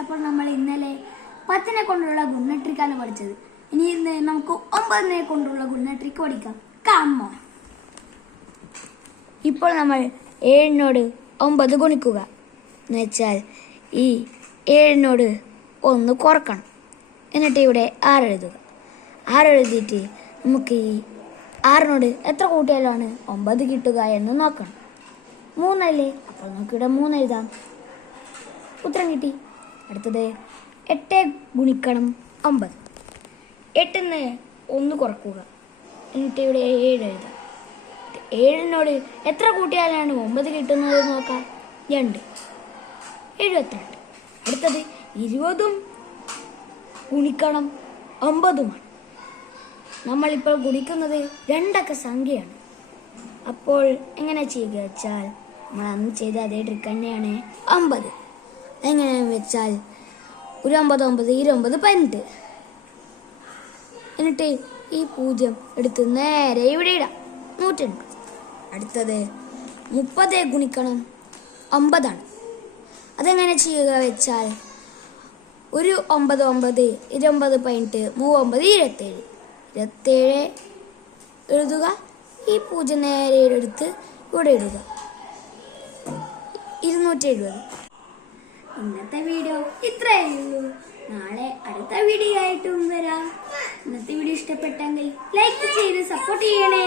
അപ്പോൾ നമ്മൾ ഇന്നലെ 10നെ കൊണ്ടുള്ള ഗുണ ട്രിക്കാണ് പഠിച്ചത്. ഇനി ഇന്ന് നമുക്ക് 9നെ കൊണ്ടുള്ള ഗുണ ട്രിക്ക് പഠിക്കാം. കമ്മോ. ഇപ്പോൾ നമ്മൾ 7നോട് 9 ഗുണിക്കുക എന്ന് വെച്ചാൽ ഈ 7നോട് 1 കുറക്കണം. എന്നിട്ട് ഇവിടെ 6 എഴുതുക. 6 എഴുതിയിട്ട് നമുക്ക് ഈ 6നോട് എത്ര കൂട്ടിയാലാണ് 9 കിട്ടുക എന്ന് നോക്കണം. 3 അല്ലേ, അപ്പോൾ നമുക്കിവിടെ 3 എഴുതാം. ഉത്തരം കിട്ടി. അടുത്തത് 8 ഗുണിക്കണം 9. 8ന്ന് 1 കുറക്കുക. എന്നിട്ട് ഇവിടെ 7 എഴുതാം. 7നോട് എത്ര കൂട്ടിയാലാണ് 9 കിട്ടുന്നത് നോക്കാം. 2 72. അടുത്തത് 20 ഗുണിക്കണം 9. നമ്മളിപ്പോൾ ഗുണിക്കുന്നത് 2 അക്ക സംഖ്യയാണ്. അപ്പോൾ എങ്ങനെ ചെയ്യുക വെച്ചാൽ നമ്മൾ അന്ന് ചെയ്ത അതേ ട്രിക്ക് തന്നെയാണ്. 50 എങ്ങനെയാണെന്ന് വെച്ചാൽ ഒരു 9 29 18. എന്നിട്ട് ഈ 0 എടുത്ത് നേരെ ഇവിടെ ഇടാം. 180. അടുത്തത് 30 ഗുണിക്കണം 9 ആണ്. അതെങ്ങനെ ചെയ്യുക വെച്ചാൽ ഒരു 9 9 29 18 39 27 27 എഴുതുക. ഈ 0 നേരെ എടുത്ത് ഇവിടെ ഇടുക. 270. ഇന്നത്തെ വീഡിയോ ഇത്രയേ ഉള്ളൂ. നാളെ അടുത്ത വീഡിയോ ആയിട്ടും വരാം. ഇന്നത്തെ വീഡിയോ ഇഷ്ടപ്പെട്ടെങ്കിൽ ലൈക്ക് ചെയ്ത് സപ്പോർട്ട് ചെയ്യണേ.